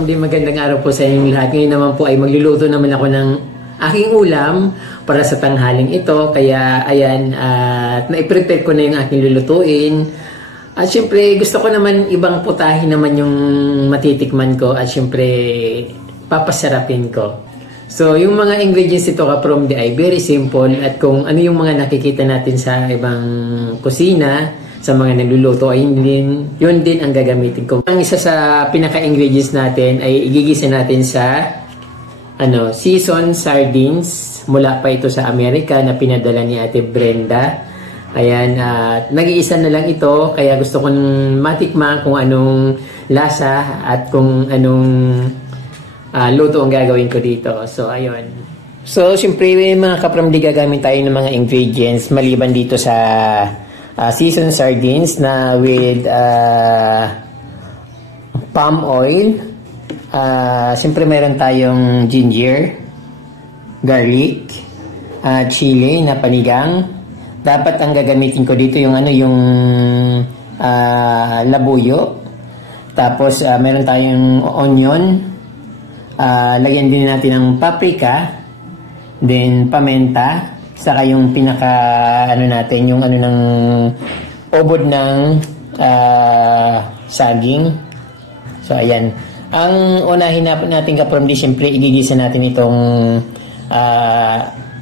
from the magandang araw po sa inyong lahat. Ngayon naman po ay magluluto naman ako ng aking ulam para sa tanghaling ito. Kaya ayan, na-prepare ko na yung aking lulutuin. At syempre gusto ko naman ibang putahe naman yung matitikman ko. At syempre papasarapin ko. So yung mga ingredients ito from the ay very simple. At kung ano yung mga nakikita natin sa ibang kusina, sa mga nagluluto ay yun din ang gagamitin ko. Ang isa sa pinaka-ingredients natin ay igigisa natin sa seasoned sardines. Mula pa ito sa Amerika na pinadala ni Ate Brenda. Ayan, nag-iisa na lang ito kaya gusto kong matikman kung anong lasa at kung anong luto ang gagawin ko dito. So ayun. So syempre mga kapramdi, gagamit tayo ng mga ingredients maliban dito sa seasoned sardines na with palm oil. Siyempre meron tayong ginger, garlic, chili na panigang. Dapat ang gagamitin ko dito yung labuyo. Tapos meron tayong onion. Lagyan din natin ng paprika, then pamenta. Saka yung pinaka natin, yung ng obod ng saging. So ayan. Ang unahin natin kapramdi, siyempre igigisa natin itong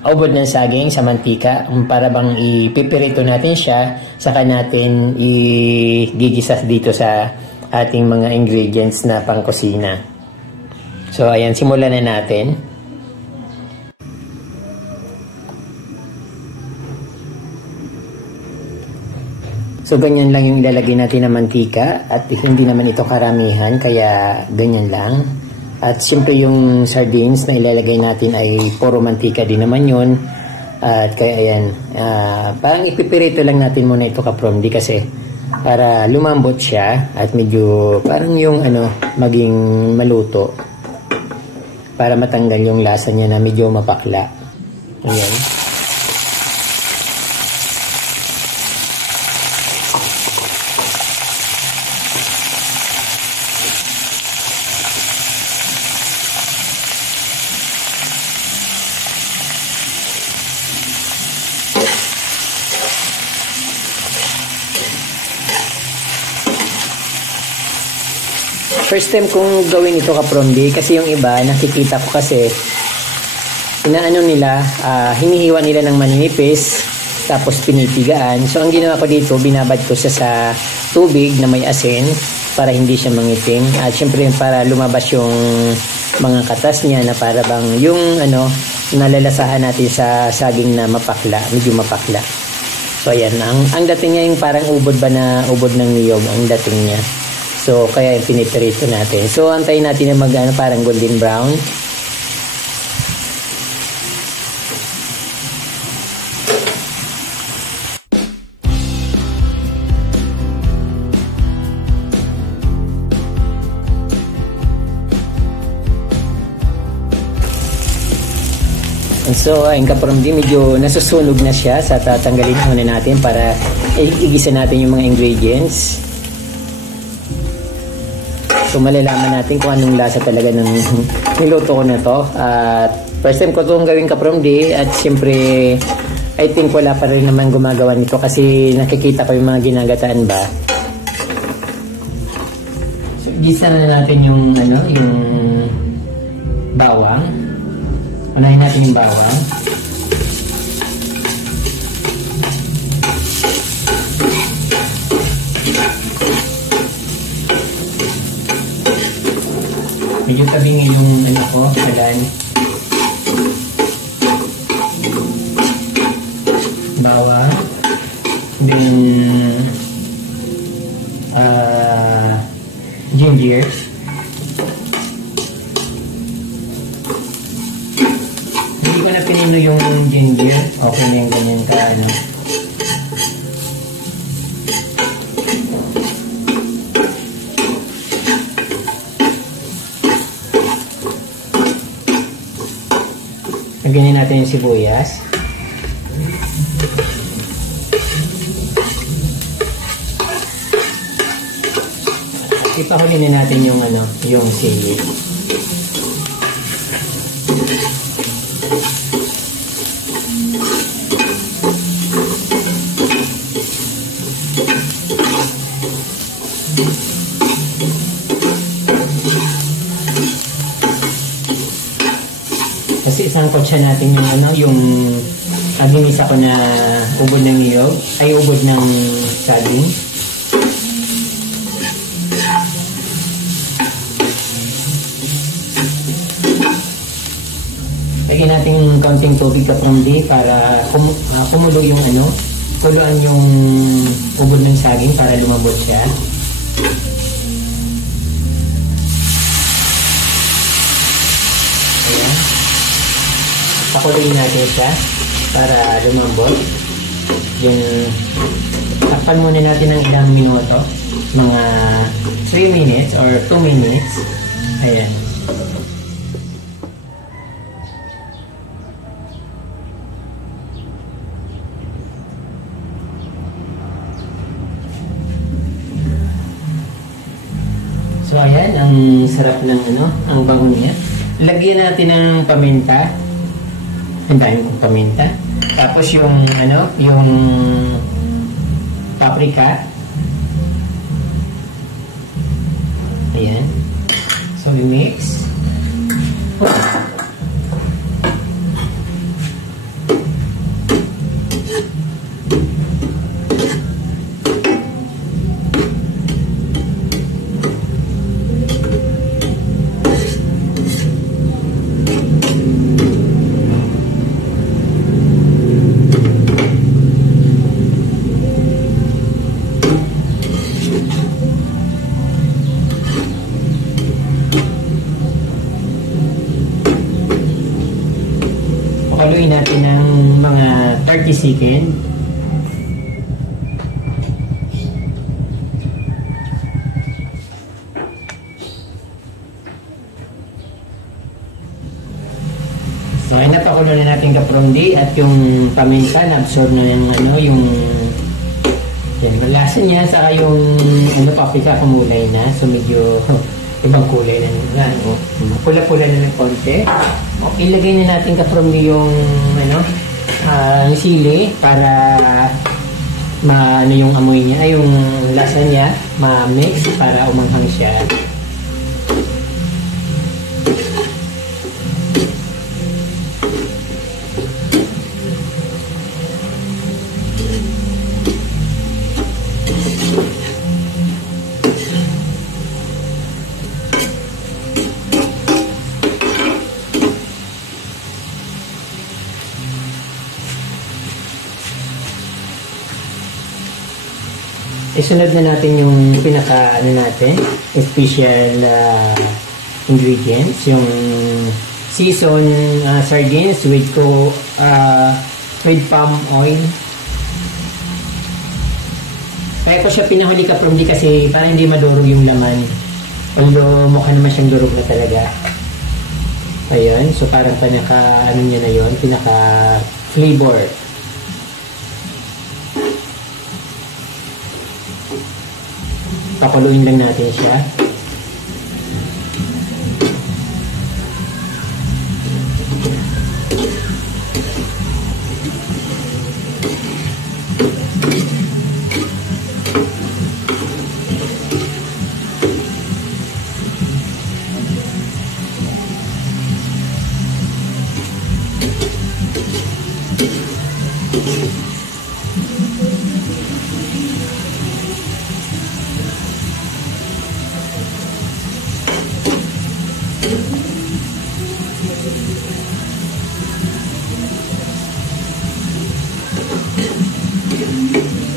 obod ng saging sa mantika para bang ipipirito natin siya. Saka natin igigisa dito sa ating mga ingredients na pangkusina. So ayan, simulan na natin. So, ganyan lang yung ilalagay natin na mantika at hindi naman ito karamihan, kaya ganyan lang. At siyempre yung sardines na ilalagay natin ay puro mantika din naman yun. At kaya ayan, parang ipipirito lang natin muna ito kapramdi kasi para lumambot siya at medyo parang yung maging maluto. Para matanggal yung lasa niya na medyo mapakla. Ayan. First time kong gawin ito kapramdi kasi yung iba nakikita ko kasi hinihiwa nila ng maninipis tapos pinipigaan. So ang ginawa ko dito, binabad ko siya sa tubig na may asin para hindi siya mangitim at syempre para lumabas yung mga katas niya na para bang yung nalalasahan natin sa saging na mapakla, medyo mapakla. So ayan, ang dating niya yung parang ubod ng niyog ang dating niya. So, kaya yung pinipirito natin. So, antayin natin na parang golden brown. So, ayun kapramdi, medyo nasusunog na siya. Sa tatanggalin muna natin para igisa natin yung mga ingredients. So, malalaman natin kung anong lasa talaga ng niluto ko na to. At first time ko itong gawin kapramdi. At siyempre, I think wala pa rin naman gumagawa nito kasi nakikita ko yung mga ginagataan ba. So, gisa na natin yung bawang. Unahin natin yung bawang. Medyo tabingin yung kalan. Bawang. Then ginger. Hindi ko na pinino yung ginger. Okay na yung ganyan ka Ganyan natin yung sibuyas. ipahuli na natin yung yung sili. Kasi isangkot siya natin yung ginisa ko na ubod ng niyog, ay ubod ng saging. Lagyan natin kaunting tubig kapromdi para kumulo yung kuluan yung ubod ng saging para lumambot siya. Ayan. Pakuloyin natin siya para lumambot. Yung takpan muna natin ng ilang minuto, mga 3 minutes or 2 minutes. Ayan. So ayan, ang sarap ng ang bango niya. Lagyan natin ng paminta. Ang dami kong paminta. Tapos yung yung paprika. Ayan. So we mix. Pakuloyin natin ng mga 30 seconds. So, ay napakulo na natin kapromdi at yung paminta na-absorb na yung lasa niya, saka yung paprika kumulay na. So, medyo ibang kulay na pula-pula na ng konti. Ilagay na natin kapromdi yung sili para yung amoy niya, yung lasa niya ma-mix para umanghang siya. Isunod na natin yung pinaka natin, special ingredients, yung seasoned sardines with palm oil. Kaya ko siya pinahuli kapromdi kasi para hindi madurog yung laman. Although mukha naman siyang durog na talaga. Ayun, so parang pinaka niya na yun, pinaka flavor. Pakuluin lang natin siya.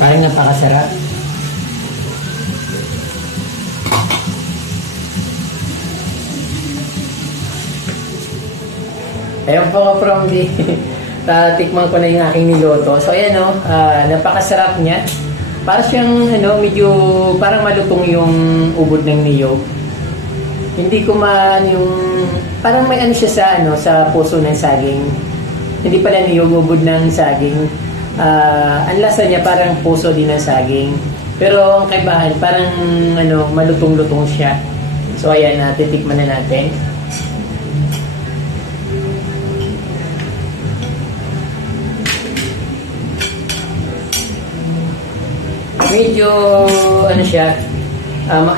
Parang napakasarap. Ayun po kapromdi. Tikman ko na yung aking niloto. So ayan napakasarap niya. Para siyang medyo parang malutong yung ubod ng niyog. Hindi ko yung parang may siya sa puso ng saging. Hindi pala niyog, ubod ng saging. Ang lasa niya parang puso din ng saging. Pero ang kaibahan, parang ano, malutong-lutong siya. So ayan, titikman na natin. Medyo ano siya,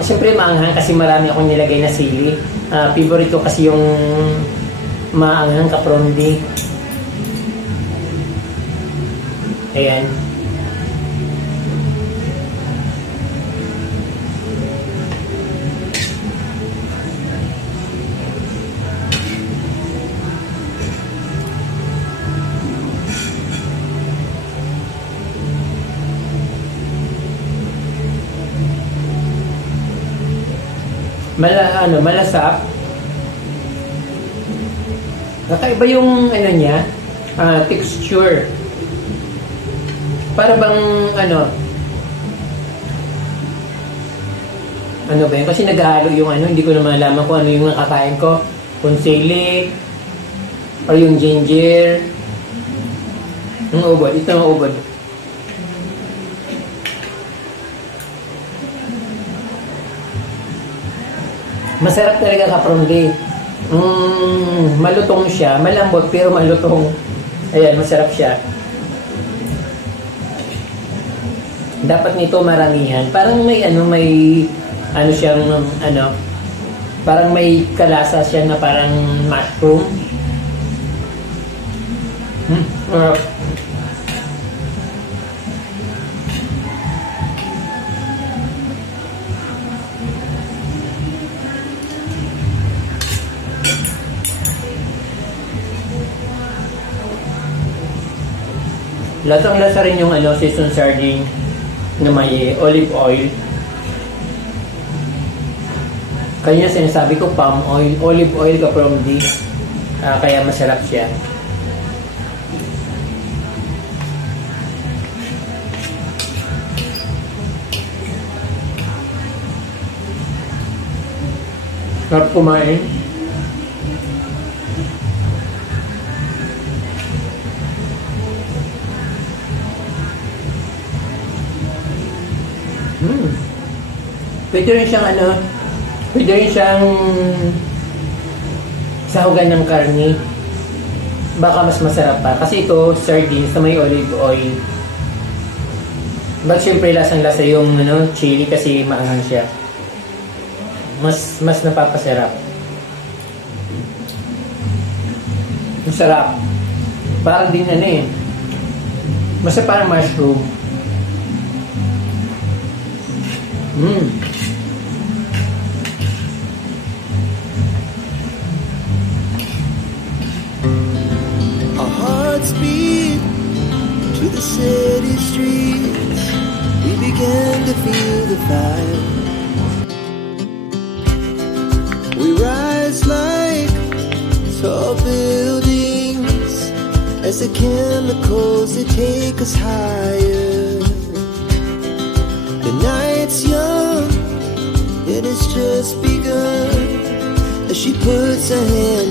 siyempre maanghang kasi marami akong nilagay na sili. Favorite ko kasi yung maanghang kaprondi. Ayan. Malasap. Kakaiba yung ano niya, texture. Para bang ano ba yun? Kasi naghahalo yung hindi ko na malaman kung ano yung nakakain ko. Kung sili, or yung ginger. Yung ubod. Ito ang ubod. Masarap talaga kaprondi. Malutong siya. Malambot pero malutong. Ayan, masarap siya. Dapat nito maramihan. Parang may siyang parang may kalasa siya na parang mushroom. Lasang-lasa rin yung seasoned sardine na may olive oil. Kanya sinasabi ko palm oil, olive oil ka from this. Kaya masarap siya. Sarap kumain. Pwede rin siyang sahugan ng karne. Baka mas masarap pa. Kasi ito, sardines na may olive oil. But syempre, lasang-lasa yung chili kasi maanghang siya. Mas napapasarap. Masarap. Parang din mas parang mushroom. Our hearts beat to the city streets. We began to feel the fire. We rise like tall buildings as the chemicals they take us higher. The night's young, it has just begun as she puts her hand